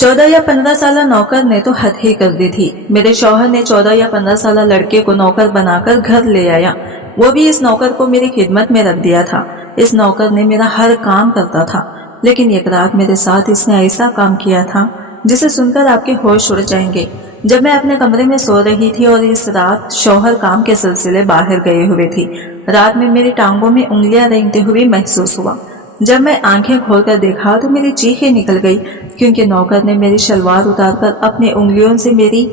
14 या 15 साल नौकर ने तो हद ही कर दी थी। मेरे शौहर ने 14 या 15 साल लड़के को नौकर बनाकर घर ले आया। वो भी इस नौकर को मेरी खिदमत में रख दिया था। इस नौकर ने मेरा हर काम करता था, लेकिन एक रात मेरे साथ इसने ऐसा काम किया था जिसे सुनकर आपके होश उड़ जाएंगे। जब मैं अपने कमरे में सो रही थी और इस रात शौहर काम के सिलसिले बाहर गए हुए थी, रात में मेरी टांगों में उंगलियां रेंगते हुए महसूस हुआ। जब मैं आंखें खोलकर देखा तो मेरी चीखें निकल गई, क्योंकि नौकर ने मेरी शलवार उतारकर अपने उंगलियों से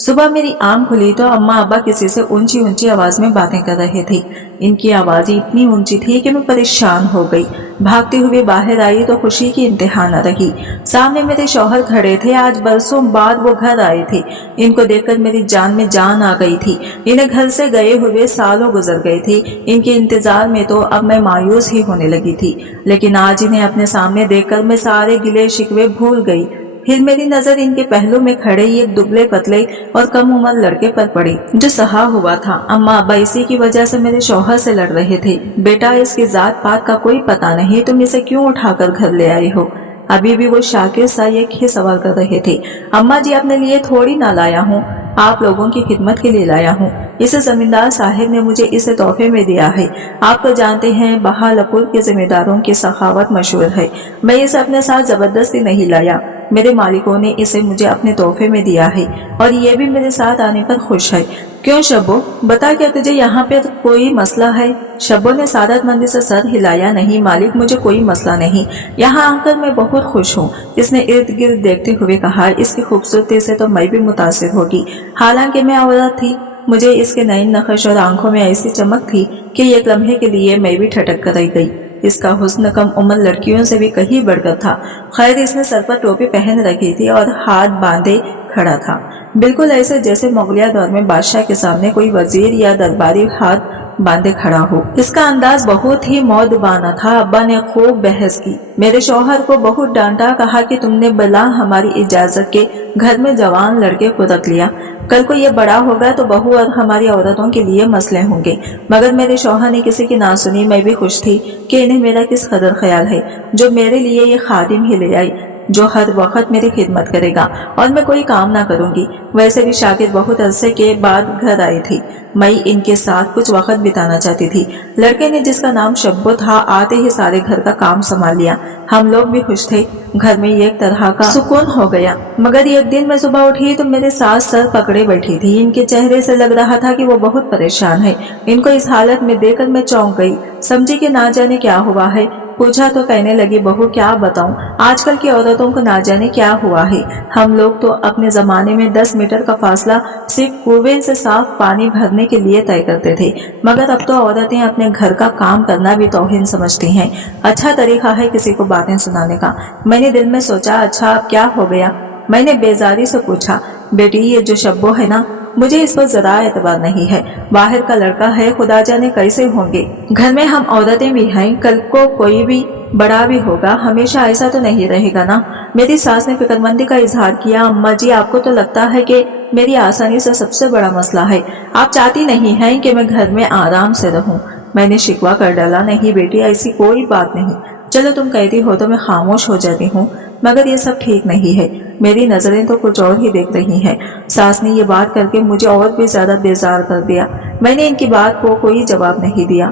सुबह मेरी आंख खुली तो अम्मा अब्बा किसी से ऊंची ऊंची आवाज में बातें कर रहे थे। इनकी आवाजें इतनी ऊंची थी कि मैं परेशान हो गई। भागती हुई बाहर आई तो खुशी की इंतहा न रही। सामने मेरे शौहर खड़े थे। आज बरसों बाद वो घर आए थे। इनको देखकर मेरी जान में जान आ गई थी। इन्हें घर से गए हुए सालों गुजर गए थे। इनके इंतजार में तो अब मैं मायूस ही होने लगी थी, लेकिन आज इन्हें अपने सामने देखकर मैं सारे गिले शिकवे भूल गई। फिर मेरी नजर इनके पहलू में खड़े एक दुबले पतले और कम उम्र लड़के पर पड़ी, जो सहा हुआ था। अम्मा अब्बा इसी की वजह से मेरे शौहर से लड़ रहे थे। बेटा, इसकी जात पात का कोई पता नहीं, तुम इसे क्यों उठाकर घर ले आए हो? अभी भी वो शाकिर सा एक ही सवाल कर रहे थे। अम्मा जी, अपने लिए थोड़ी ना लाया हूँ, आप लोगों की खिदमत के लिए लाया हूँ। इसे जमींदार साहिब ने मुझे इसे तोहफे में दिया है। आप तो जानते हैं बहालपुर के जमींदारों की सखावत मशहूर है। मैं इसे अपने साथ जबरदस्ती नहीं लाया। मेरे मालिकों ने इसे मुझे अपने तोहफे में दिया है और ये भी मेरे साथ आने पर खुश है। क्यों शब्बो, बता, क्या तुझे यहाँ पे कोई मसला है? शब्बो ने सादतमंदी से सर हिलाया। नहीं मालिक, मुझे कोई मसला नहीं, यहाँ आकर मैं बहुत खुश हूँ। इसने इर्द गिर्द देखते हुए कहा। इसकी खूबसूरती से तो मैं भी मुतासिर होगी। हालांकि मैं औरत थी, मुझे इसके नए नक्श और आंखों में ऐसी चमक थी कि एक लम्हे के लिए मैं भी ठटक कर रह गई। इसका हुस्न कम उम्र लड़कियों से भी कहीं बढ़कर था। खैर, इसने सर पर टोपी पहन रखी थी और हाथ बांधे खड़ा था, बिल्कुल ऐसे जैसे मुगलिया दौर में बादशाह के सामने कोई वजीर या दरबारी हाथ बांधे खड़ा हो। इसका अंदाज बहुत ही मौदबाना था। अब्बा ने खूब बहस की। मेरे शौहर को बहुत डांटा, कहा कि तुमने बिला हमारी इजाजत के घर में जवान लड़के को रख लिया। कल को ये बड़ा होगा तो बहू और हमारी औरतों के लिए मसले होंगे। मगर मेरे शौहर ने किसी की ना सुनी। मैं भी खुश थी कि इन्हें मेरा किस कदर ख्याल है, जो मेरे लिए ये खादिम ही ले आई, जो हर वक्त मेरी खिदमत करेगा और मैं कोई काम ना करूंगी। वैसे भी शाकिर बहुत अरसे के बाद घर आई थी। मैं इनके साथ कुछ वक्त बिताना चाहती थी। लड़के ने, जिसका नाम शब्बो था, आते ही सारे घर का काम संभाल लिया। हम लोग भी खुश थे। घर में एक तरह का सुकून हो गया। मगर एक दिन मैं सुबह उठी तो मेरे सास सर पकड़े बैठी थी। इनके चेहरे से लग रहा था कि वो बहुत परेशान है। इनको इस हालत में देखकर मैं चौंक गई, समझी कि ना जाने क्या हुआ है। पूछा तो कहने लगी, बहू क्या बताऊं, आजकल की औरतों को ना जाने क्या हुआ है। हम लोग तो अपने जमाने में 10 मीटर का फासला सिर्फ कुएं से साफ पानी भरने के लिए तय करते थे, मगर अब तो औरतें अपने घर का काम करना भी तौहीन समझती हैं। अच्छा तरीका है किसी को बातें सुनाने का। मैंने दिल में सोचा, अच्छा अब क्या हो गया? मैंने बेजारी से पूछा, बेटी ये जो शब्बो है ना, मुझे इस पर जरा एतबार नहीं है। बाहर का लड़का है, खुदा जाने कैसे होंगे। घर में हम औरतें भी हैं, कल को कोई भी बड़ा भी होगा, हमेशा ऐसा तो नहीं रहेगा ना। मेरी सास ने फिक्रमंदी का इजहार किया। अम्मा जी, आपको तो लगता है कि मेरी आसानी से सबसे बड़ा मसला है। आप चाहती नहीं हैं कि मैं घर में आराम से रहूं। मैंने शिकवा कर डाला। नहीं बेटी, ऐसी कोई बात नहीं। चलो तुम कहती हो तो मैं खामोश हो जाती हूँ, मगर ये सब ठीक नहीं है। मेरी नजरें तो कुछ और ही देख रही हैं। सास ने ये बात करके मुझे और भी ज्यादा बेजार कर दिया। मैंने इनकी बात को कोई जवाब नहीं दिया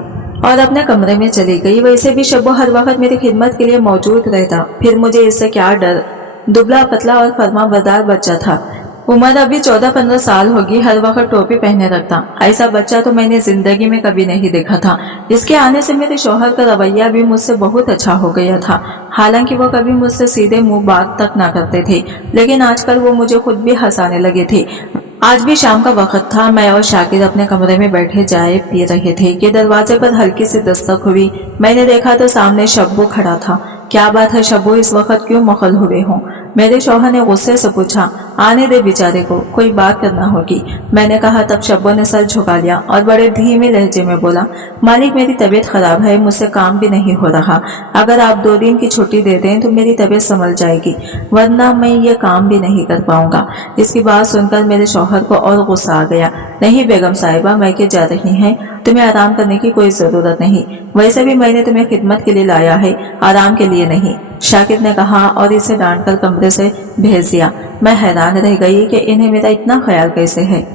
और अपने कमरे में चली गई। वैसे भी शब्बो हर वक्त मेरी खिदमत के लिए मौजूद रहता, फिर मुझे इससे क्या डर। दुबला पतला और फरमाबरदार बच्चा था। उम्र अभी 14-15 साल होगी। हर वक्त टोपी पहने रखता। ऐसा बच्चा तो मैंने जिंदगी में कभी नहीं देखा था। इसके आने से मेरे शौहर का रवैया भी मुझसे बहुत अच्छा हो गया था। हालांकि वो कभी मुझसे सीधे मुंह बात तक ना करते थे, लेकिन आजकल वो मुझे खुद भी हंसाने लगे थे। आज भी शाम का वक्त था। मैं और शाकिर अपने कमरे में बैठे चाय पी रहे थे कि दरवाजे पर हल्की सी दस्तक हुई। मैंने देखा तो सामने शब्बो खड़ा था। क्या बात है शब्बो, इस वक्त क्यों मखल हुए हो? मेरे शौहर ने गुस्से से पूछा। आने दे बेचारे को, कोई बात करना होगी, मैंने कहा। तब शब्बो ने सर झुका लिया और बड़े धीमे लहजे में बोला, मालिक मेरी तबीयत खराब है, मुझसे काम भी नहीं हो रहा। अगर आप 2 दिन की छुट्टी दे दें तो मेरी तबीयत संभल जाएगी, वरना मैं ये काम भी नहीं कर पाऊंगा। इसकी बात सुनकर मेरे शौहर को और गुस्सा आ गया। नहीं बेगम साहिबा, मैं के जा रही हैं, तुम्हें आराम करने की कोई जरूरत नहीं, वैसे भी मैंने तुम्हें खिदमत के लिए लाया है, आराम के लिए नहीं, शाकिर ने कहा और इसे डांटकर कमरे से भेज दिया। मैं हैरान रह गई कि इन्हें मेरा इतना ख्याल कैसे है।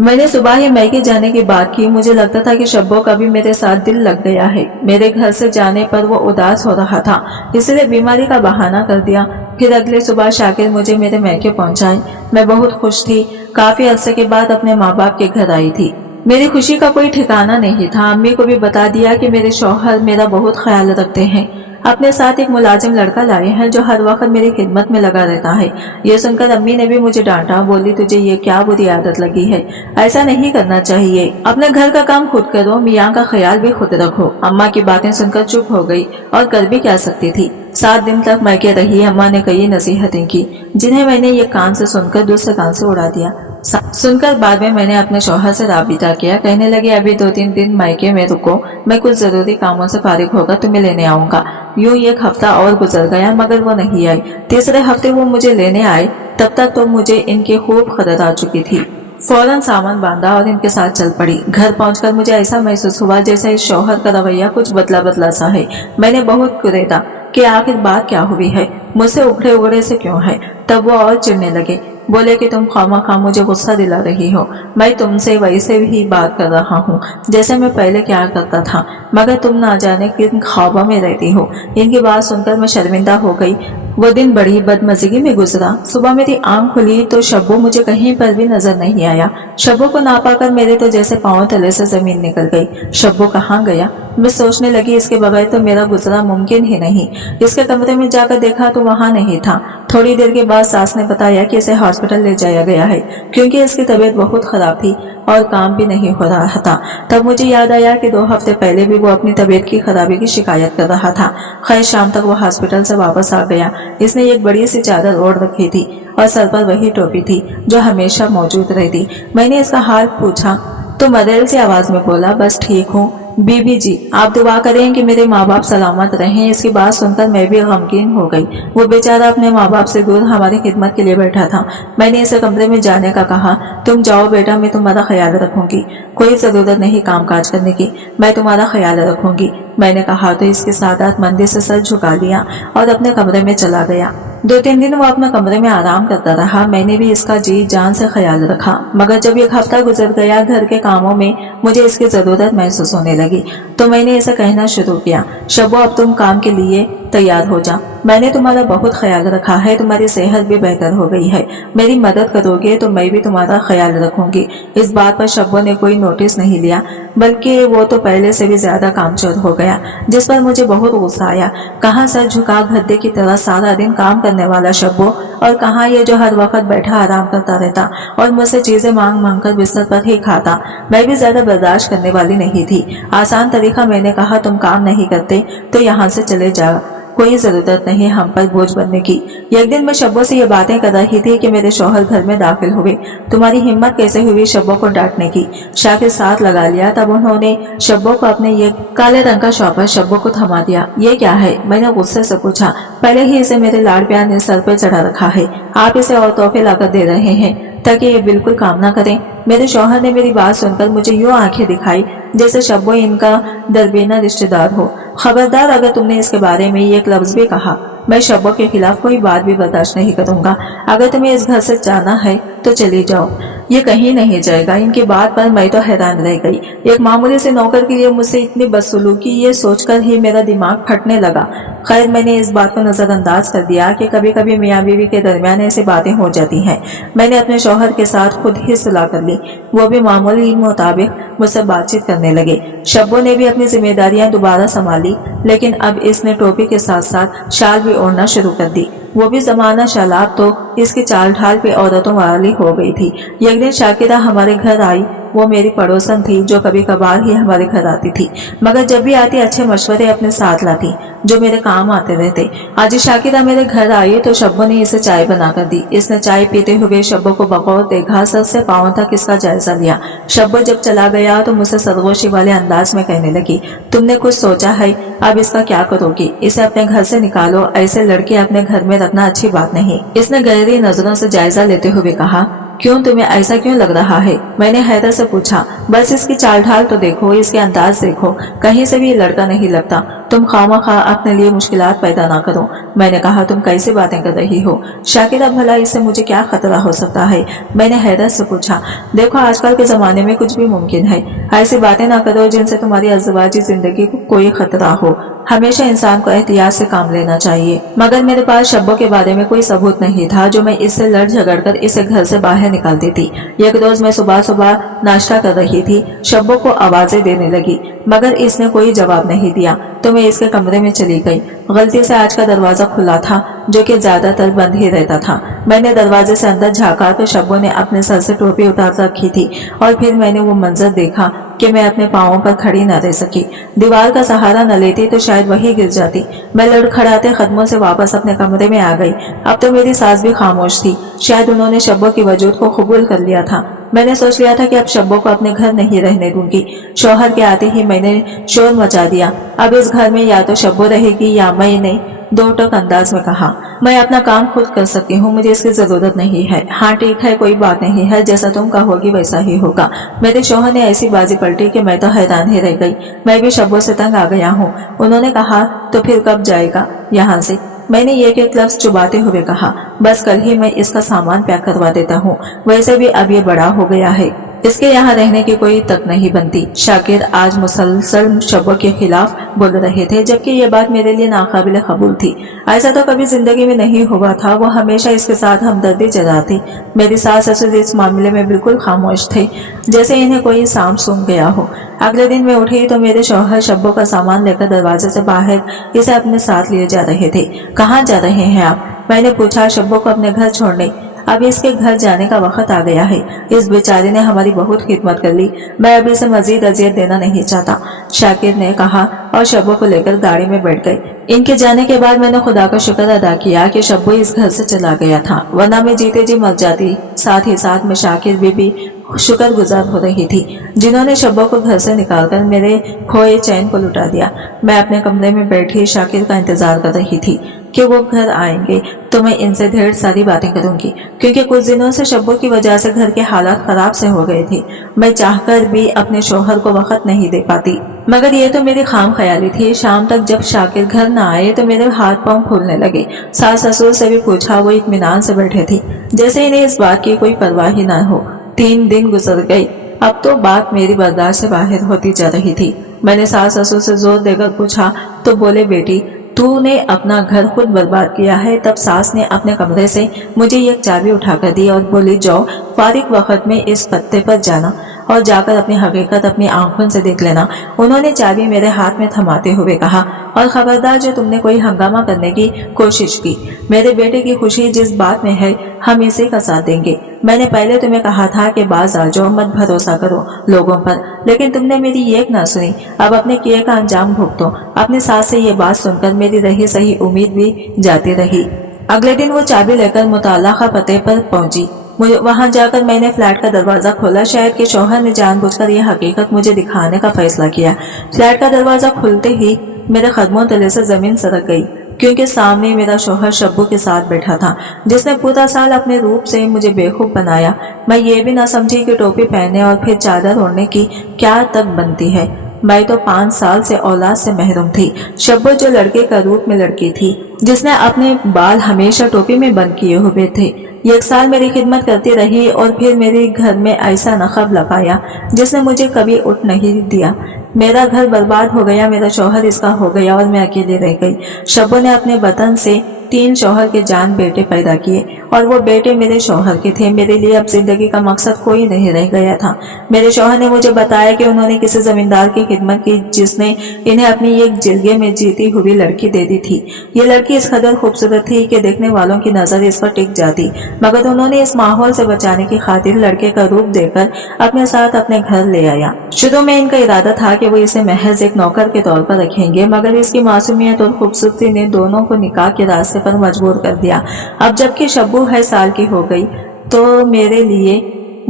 मैंने सुबह ही मैके जाने की बात की। मुझे लगता था कि शब्बो का भी मेरे साथ दिल लग गया है। मेरे घर से जाने पर वो उदास हो रहा था, इसलिए बीमारी का बहाना कर दिया। फिर अगले सुबह शाकिर मुझे मेरे मैके पहुंचाए। मैं बहुत खुश थी। काफी अरसे के बाद अपने माँ बाप के घर आई थी। मेरी खुशी का कोई ठिकाना नहीं था। अम्मी को भी बता दिया कि मेरे शौहर मेरा बहुत ख्याल रखते हैं। अपने साथ एक मुलाजिम लड़का लाए हैं जो हर वक्त मेरी खिदमत में लगा रहता है। ये सुनकर अम्मी ने भी मुझे डांटा। बोली, तुझे ये क्या बुरी आदत लगी है, ऐसा नहीं करना चाहिए। अपने घर का काम खुद करो, मियाँ का ख्याल भी खुद रखो। अम्मा की बातें सुनकर चुप हो गई और कर भी क्या सकती थी। 7 दिन तक मैके रही। अम्मा ने कई नसीहतें की जिन्हें मैंने ये कान से सुनकर दूसरे कान से उड़ा दिया। सुनकर बाद में मैंने अपने शौहर से राबिता किया। कहने लगे, अभी 2-3 दिन मैके में रुको, मैं कुछ जरूरी कामों से फारिग होकर तुम्हें लेने आऊंगा। यूं 1 हफ्ता और गुजर गया मगर वो नहीं आई। तीसरे हफ्ते वो मुझे लेने आए। तब तक तो मुझे इनकी खूब खदर आ चुकी थी। फौरन सामान बांधा और इनके साथ चल पड़ी। घर पहुंचकर मुझे ऐसा महसूस हुआ जैसे इस शौहर का रवैया कुछ बदला बदला सा है। मैंने बहुत कुरेदा कि आखिर बात क्या हुई है, मुझसे उखड़े उगड़े से क्यों है। तब वो और चिढ़ने लगे। बोले कि तुम खामखा मुझे गुस्सा दिला रही हो। मैं तुमसे वैसे ही बात कर रहा हूँ जैसे मैं पहले क्या करता था, मगर तुम ना जाने किन ख्वाबों में रहती हो। इनकी बात सुनकर मैं शर्मिंदा हो गई। वो दिन बड़ी बदमज़गी में गुजरा। सुबह मेरी आंख खुली तो शब्बो मुझे कहीं पर भी नजर नहीं आया। शब्बो को ना पाकर मेरे तो जैसे पांव तले से जमीन निकल गई। शब्बो कहाँ गया? मैं सोचने लगी, इसके बगैर तो मेरा गुजरा मुमकिन ही नहीं। इसके कमरे में जाकर देखा तो वहाँ नहीं था। थोड़ी देर के बाद सास ने बताया कि इसे हॉस्पिटल ले जाया गया है क्योंकि इसकी तबीयत बहुत खराब थी और काम भी नहीं हो रहा था। तब मुझे याद आया कि 2 हफ्ते पहले भी वो अपनी तबीयत की खराबी की शिकायत कर रहा था। खैर शाम तक वो हॉस्पिटल से वापस आ गया। इसने एक बड़ी सी चादर ओढ़ रखी थी और सर पर वही टोपी थी जो हमेशा मौजूद रहती। मैंने इसका हाल पूछा तो मदल से आवाज में बोला, बस ठीक हूँ बीबी जी, आप दुआ करें कि मेरे माँ बाप सलामत रहें। इसकी बात सुनकर मैं भी गमगीन हो गई। वो बेचारा अपने माँ बाप से दूर हमारी खिदमत के लिए बैठा था। मैंने इसे कमरे में जाने का कहा। तुम जाओ बेटा, मैं तुम्हारा ख्याल रखूंगी। कोई जरूरत नहीं काम काज करने की, मैं तुम्हारा ख्याल रखूंगी। मैंने कहा तो इसके साथ मंदिर से सर झुका लिया और अपने कमरे में चला गया। 2-3 दिन वो अपने कमरे में आराम करता रहा। मैंने भी इसका जी जान से ख्याल रखा, मगर जब 1 हफ्ता गुजर गया, घर के कामों में मुझे इसकी जरूरत महसूस होने लगी तो मैंने इसे कहना शुरू किया, शब्बो अब तुम काम के लिए तैयार हो जा। मैंने तुम्हारा बहुत ख्याल रखा है, तुम्हारी सेहत भी बेहतर हो गई है। मेरी मदद करोगे तो मैं भी तुम्हारा ख्याल रखूंगी। इस बात पर शब्बो ने कोई नोटिस नहीं लिया, बल्कि वो तो पहले से भी ज्यादा कामचोर हो गया, जिस पर मुझे बहुत गुस्सा आया। कहाँ सर झुका गधे की तरह सारा दिन काम करने वाला शब्बो और कहाँ ये जो हर वक्त बैठा आराम करता रहता और मुझसे चीजें मांग मांग कर बिस्तर पर ही खाता। मैं भी ज्यादा बर्दाश्त करने वाली नहीं थी। आसान तरीका मैंने कहा, तुम काम नहीं करते तो यहाँ से चले जाओ, कोई जरूरत नहीं हम पर बोझ बनने की। एक दिन मैं शब्बो से ये बातें कर रही थी कि मेरे शौहर घर में दाखिल हुए। तुम्हारी हिम्मत कैसे हुई शब्बो को डांटने की? शाकिर साथ लगा लिया। तब उन्होंने शब्बो को अपने ये काले रंग का शॉपर शब्बो को थमा दिया। ये क्या है? मैंने गुस्से से पूछा। पहले ही इसे मेरे लाड़ प्यार ने सर पर चढ़ा रखा है, आप इसे और तोहफे लाकर दे रहे हैं ताकि ये बिल्कुल काम ना करें। मेरे शौहर ने मेरी बात सुनकर मुझे यूं आंखें दिखाई जैसे शब्बो इनका दरबीना रिश्तेदार हो। खबरदार, अगर तुमने इसके बारे में एक लफ्ज भी कहा, मैं शब्बो के खिलाफ कोई बात भी बर्दाश्त नहीं करूंगा। अगर तुम्हें इस घर से जाना है तो चली जाओ, ये कहीं नहीं जाएगा। इनकी बात पर मैं तो हैरान रह गई। एक मामूली से नौकर के लिए मुझसे इतनी बदसलूकी, ये सोचकर ही मेरा दिमाग फटने लगा। खैर मैंने इस बात को नजरअंदाज कर दिया कि कभी कभी मियाँ बीवी के दरमियान ऐसी बातें हो जाती हैं। मैंने अपने शौहर के साथ खुद ही सुलह कर ली। वो भी मामूली मुताबिक मुझसे बातचीत करने लगे। शब्बो ने भी अपनी जिम्मेदारियां दोबारा संभाली, लेकिन अब इसने टोपी के साथ साथ शाल भी ओढ़ना शुरू कर दी। वो भी जमाना शालाब तो इसकी चाल ढाल पे औरतों वाली हो गई थी। एक दिन शाकिरा हमारे घर आई। वो मेरी पड़ोसन थी जो कभी कभार ही हमारे घर आती थी, मगर जब भी आती अच्छे मशवरे अपने साथ लाती जो मेरे काम आते रहते। आज शाकिरा मेरे घर आई तो शब्बो ने इसे चाय बनाकर दी। इसने चाय पीते हुए शब्बो को बगौर देखा, सर से पांव तक इसका जायजा लिया। शब्बो जब चला गया तो मुझसे सरगोशी वाले अंदाज में कहने लगी, तुमने कुछ सोचा है? अब इसका क्या करोगी? इसे अपने घर से निकालो, ऐसे लड़के अपने घर में रखना अच्छी बात नहीं। इसने गहरी नजरों से जायजा लेते हुए कहा, क्यों, तुम्हें ऐसा क्यों लग रहा है? मैंने हैदर से पूछा। बस इसकी चाल ढाल तो देखो, इसके अंदाज देखो, कहीं से भी लड़का नहीं लगता। तुम खामखा अपने लिए मुश्किलात पैदा ना करो। मैंने कहा, तुम कैसी बातें कर रही हो शाकिरा, भला इससे मुझे क्या खतरा हो सकता है? मैंने हैदर से पूछा। देखो, आजकल के जमाने में कुछ भी मुमकिन है। ऐसी बातें ना करो जिनसे तुम्हारी अज़वाजी जिंदगी को कोई खतरा हो। हमेशा इंसान को एहतियात से काम लेना चाहिए। मगर मेरे पास शब्बों के बारे में कोई सबूत नहीं था जो मैं इससे लड़ झगड़ कर इसे घर से बाहर निकालती थी। एक रोज मैं सुबह सुबह नाश्ता कर रही थी, शब्बों को आवाजें देने लगी, मगर इसने कोई जवाब नहीं दिया तो मैं इसके कमरे में चली गई। गलती से आज का दरवाजा खुला था, जो कि ज्यादातर बंद ही रहता था। मैंने दरवाजे से अंदर झांका तो शब्बों ने अपने सर से टोपी उतार रखी थी और फिर मैंने वो मंजर देखा कि मैं अपने पांवों पर खड़ी न रह सकी। दीवार का सहारा न लेती तो शायद वही गिर जाती। मैं लड़खड़ाते कदमों से वापस अपने कमरे में आ गई। अब तो मेरी सास भी खामोश थी, शायद उन्होंने शब्बों की वजूद को कबूल कर लिया था। मैंने सोच लिया था कि अब शब्बों को अपने घर नहीं रहने दूंगी। शौहर के आते ही मैंने शोर मचा दिया। अब इस घर में या तो शब्बों रहेगी या मैं नहीं, दो टक अंदाज में कहा। मैं अपना काम खुद कर सकती हूँ, मुझे इसकी जरूरत नहीं है। हाँ ठीक है, कोई बात नहीं है, जैसा तुम कहोगी वैसा ही होगा। मेरे शौहर ने ऐसी बाजी पलटी कि मैं तो हैरान ही रह गई। मैं भी शब्बों से तंग आ गया हूँ। उन्होंने कहा, तो फिर कब जाएगा यहाँ से? मैंने एक लफ्ज चुबाते हुए कहा, बस कल ही मैं इसका सामान पैक करवा देता हूँ। वैसे भी अब ये बड़ा हो गया है, इसके यहाँ रहने की कोई तक नहीं बनती। शाकिर आज मुसलसल शब्बों के खिलाफ बोल रहे थे, जबकि ये बात मेरे लिए नाकाबिल कबूल थी। ऐसा तो कभी जिंदगी में नहीं हुआ था। वो हमेशा इसके साथ हमदर्दी जताती। मेरी सास ससुर इस मामले में बिल्कुल खामोश थे, जैसे इन्हें कोई सांप सूंघ गया हो। अगले दिन मैं उठी तो मेरे शौहर शब्बों का सामान लेकर दरवाजे से बाहर इसे अपने साथ लिए जा रहे थे। कहाँ जा रहे हैं आप? मैंने पूछा। शब्बों को अपने घर छोड़ने। अब इसके घर जाने का वक्त आ गया है। इस बेचारे ने हमारी बहुत खिदमत कर ली, मैं अब इसे मजीद अजियत देना नहीं चाहता, शाकिर ने कहा और शब्बों को लेकर गाड़ी में बैठ गए। इनके जाने के बाद मैंने खुदा का शुक्र अदा किया कि शब्बो इस घर से चला गया था, वरना मैं जीते जी मर जाती। साथ ही साथ में शाकिर भी शुक्र गुजार हो रही थी, जिन्होंने शब्बों को घर से निकालकर मेरे खोए चैन को लुटा दिया। मैं अपने कमरे में बैठी शाकिर का इंतजार कर रही थी कि वो घर आएंगे तो मैं इनसे ढेर सारी बातें करूंगी, क्योंकि कुछ दिनों से शब्बों की वजह से घर के हालात खराब से हो गए थे। मैं चाहकर भी अपने शौहर को वक्त नहीं दे पाती, मगर ये तो मेरी खाम ख्याली थी। शाम तक जब शाकिर घर न आए तो मेरे हाथ पांव फूलने लगे। सास ससुर से भी पूछा, वो इत्मीनान से बैठे थे, जैसे इन्हें इस बात की कोई परवाह ही न हो। 3 दिन गुजर गए। अब तो बात मेरी बर्दाश्त से बाहर होती जा रही थी। मैंने सास ससुर से जोर देकर पूछा तो बोले, बेटी तूने अपना घर खुद बर्बाद किया है। तब सास ने अपने कमरे से मुझे एक चाबी उठाकर दी और बोली, जाओ फारिग वक्त में इस पत्ते पर जाना और जाकर अपनी हकीकत अपनी आंखों से देख लेना। उन्होंने चाबी मेरे हाथ में थमाते हुए कहा, और खबरदार जो तुमने कोई हंगामा करने की कोशिश की, मेरे बेटे की खुशी जिस बात में है हम इसी का साथ देंगे। मैंने पहले तुम्हें कहा था कि बाज आ जाओ, मत भरोसा करो लोगों पर, लेकिन तुमने मेरी एक ना सुनी। अब अपने किए का अंजाम भुगतो। अपनी सास से ये बात सुनकर मेरी रही सही उम्मीद भी जाती रही। अगले दिन वो चाबी लेकर मुताल्लिका पते पर पहुंची। वहां जाकर मैंने फ्लैट का दरवाजा खोला। शायद कि शौहर ने जानबूझकर यह हकीकत मुझे दिखाने का फैसला किया। फ्लैट का दरवाजा खुलते ही मेरे कदमों तले से जमीन सरक गई, क्योंकि सामने मेरा शौहर शब्बू के साथ बैठा था, जिसने पूरा साल अपने रूप से मुझे बेखूब बनाया। मैं ये भी ना समझी कि टोपी पहनने और फिर चादर ओढ़ने की क्या तक बनती है। मैं तो 5 साल से औलाद से महरूम थी। शब्बू जो लड़के का रूप में लड़की थी, जिसने अपने बाल हमेशा टोपी में बंद किए हुए थे, 1 साल मेरी खिदमत करती रही और फिर मेरे घर में ऐसा नखब लगाया जिसने मुझे कभी उठ नहीं दिया। मेरा घर बर्बाद हो गया, मेरा शौहर इसका हो गया और मैं अकेले रह गई। शब्बू ने अपने वतन से 3 शौहर के जान बेटे पैदा किए और वो बेटे मेरे शौहर के थे। मेरे लिए अब जिंदगी का मकसद कोई नहीं रह गया था। मेरे शौहर ने मुझे बताया कि उन्होंने किसी जमींदार की खिदमत की, जिसने इन्हें अपनी एक जिलगे में जीती हुई लड़की दे दी थी। ये लड़की इस कदर खूबसूरत थी कि देखने वालों की नजर इस पर टिक जाती, मगर उन्होंने इस माहौल से बचाने की खातिर लड़के का रूप देकर अपने साथ अपने घर ले आया। शुरू में इनका इरादा था कि वो इसे महज एक नौकर के तौर पर रखेंगे, मगर इसकी मासूमियत और खूबसूरती ने दोनों को निकाह के रास्ते पर मजबूर कर दिया। अब जबकि शब्बू 6 साल की हो गई तो मेरे लिए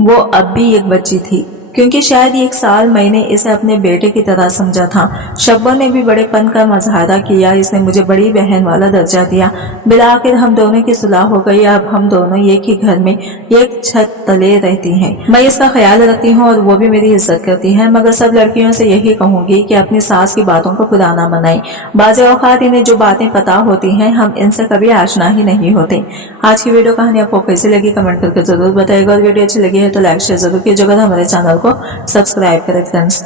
वो अब भी एक बच्ची थी। क्योंकि शायद 1 साल मैंने इसे अपने बेटे की तरह समझा था। शब्बा ने भी बड़ेपन का मजाहरा किया, इसने मुझे बड़ी बहन वाला दर्जा दिया। बिलाखिर हम दोनों की सुलह हो गई। अब हम दोनों एक ही घर में एक छत तले रहती हैं। मैं इसका ख्याल रखती हूँ और वो भी मेरी इज्जत करती है, मगर सब लड़कियों से यही कहूंगी कि अपनी सास की बातों को खुदा ना बनाएं। बाज़ औक़ात इन्हें जो बातें पता होती हैं हम इनसे कभी आशना ही नहीं होते। आज की वीडियो कहानी आपको कैसी लगी कमेंट करके जरूर बताइएगा, और वीडियो अच्छी लगी है तो लाइक शेयर जरूर कीजिएगा, हमारे चैनल को सब्सक्राइब करें फ्रेंड्स।